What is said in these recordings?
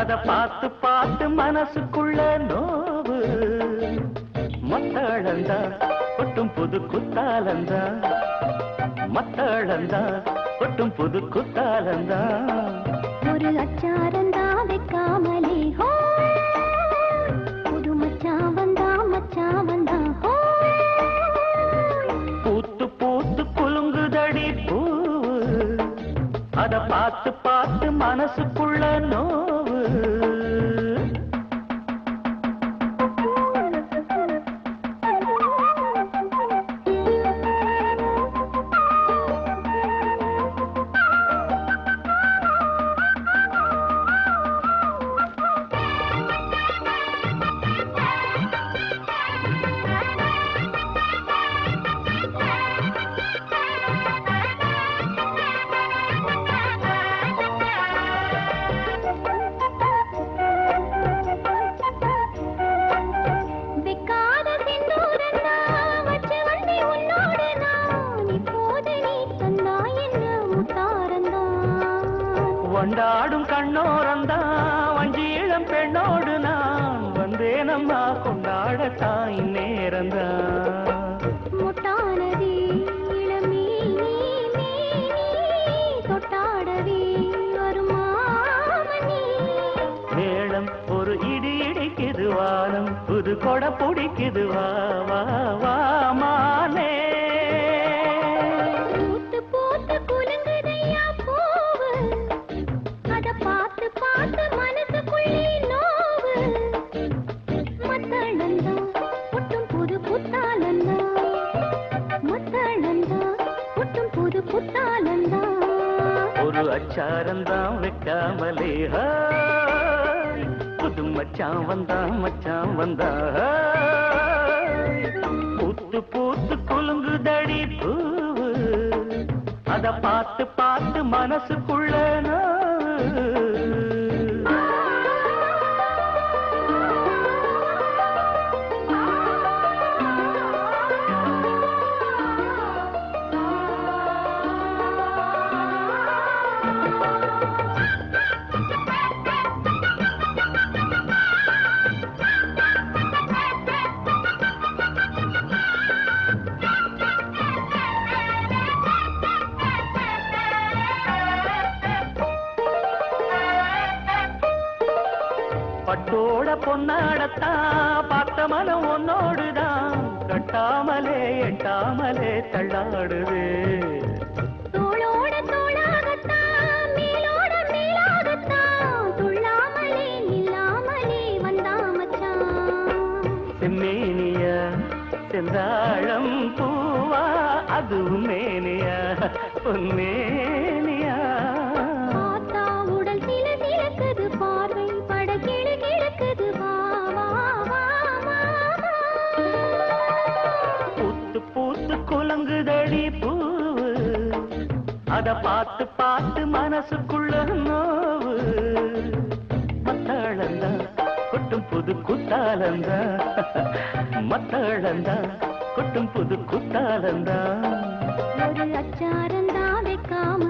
அத பார்த்து பார்த்து மனசுக்குள்ள நோவு. மத்தாழந்தா ஒட்டும் புது குத்தாலந்தா. மத்தாழந்தா ஒட்டும் புது குத்தாலந்தா. தொட்டாடவே வருமாமணி மேளம் ஒரு இடி இடிக்குது வானம் புது கொடை பிடிக்குது. வா வா வா ஒரு அச்சாரந்தான் வைக்காமலே புது மச்சான் வந்தா மச்சான் வந்தா ஹாய். பூத்து பூத்து குலுங்குதடி பூவு அத பார்த்து பார்த்து மனசுக்குள்ள நான் பட்டோட பொன்னாடத்தான் பார்த்த மனம் உன்னோடுதான். கட்டாமலே எட்டாமலே தள்ளாடுது. செந்தாழம் பூவா அதுவும் மேனியா. பொன்மேனியா அத பார்த்து பார்த்து மனசுக்குள்ள நோவு. மத்தாளந்தா கொட்டும் புது குத்தாலந்தா மத்தாளந்தா கொட்டும் புது குத்தாலந்தா ஒரு அச்சாரந்தா வைக்காம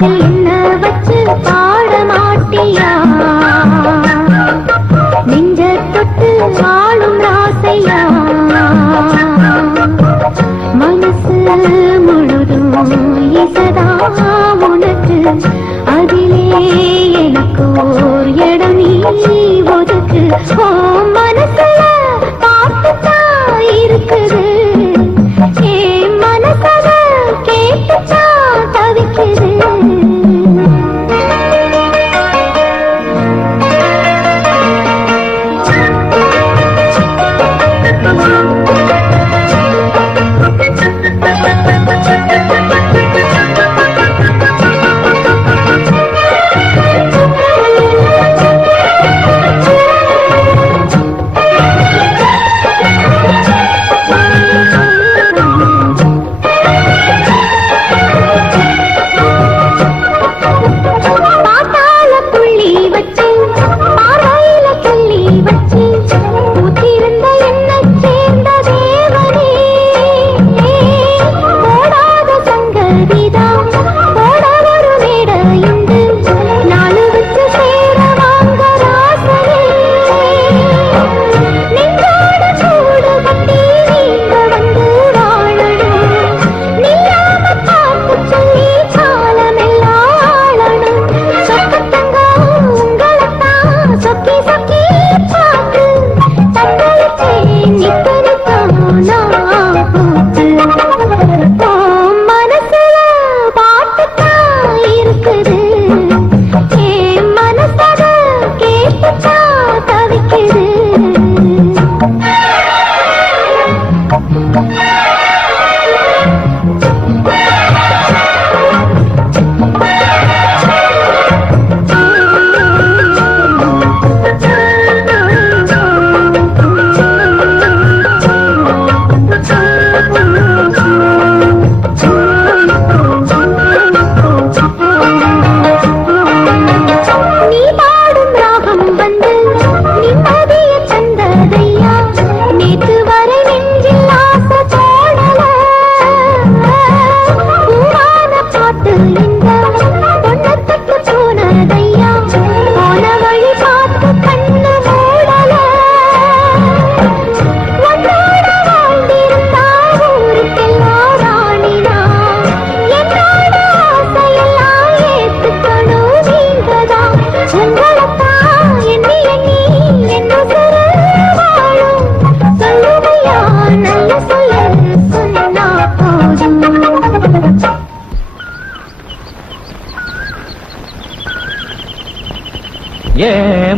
அதில் என்ன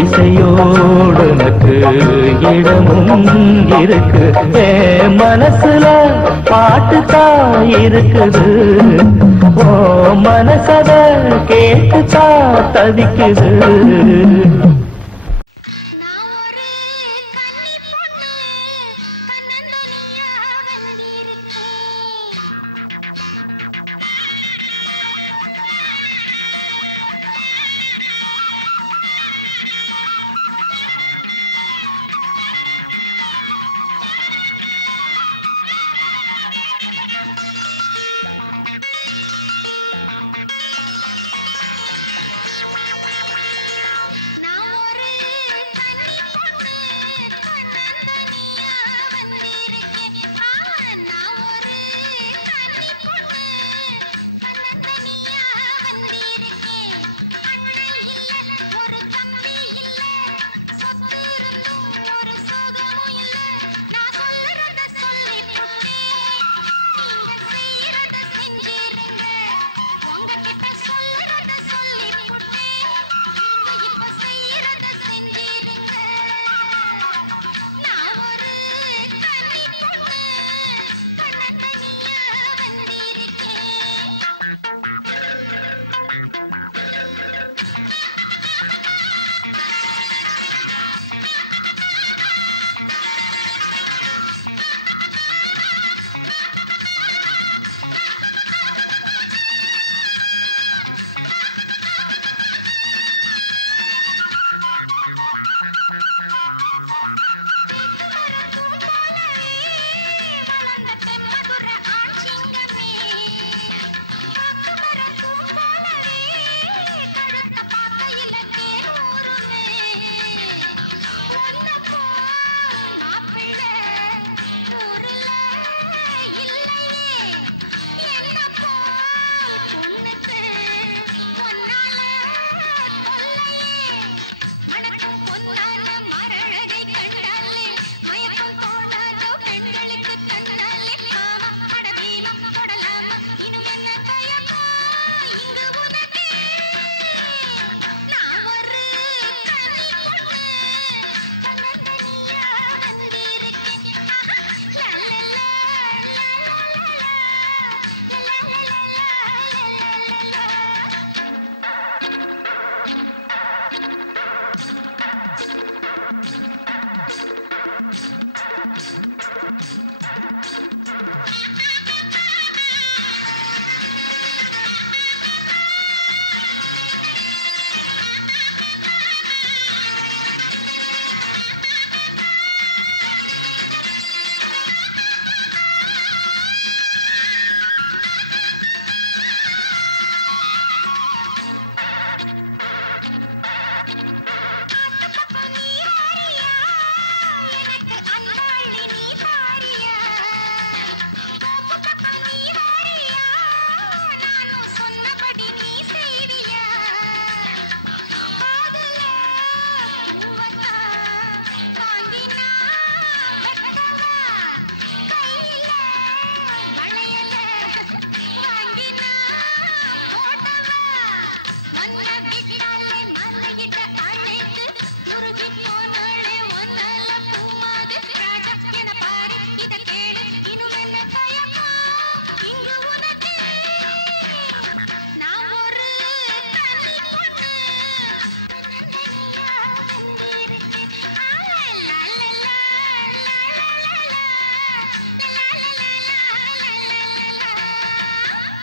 இசையோடு எனக்கு இடமும் இருக்கு. ஏ மனசுல பாட்டுத்தான் இருக்குது. ஓ மனசத கேட்டுத்தான் தவிக்குது.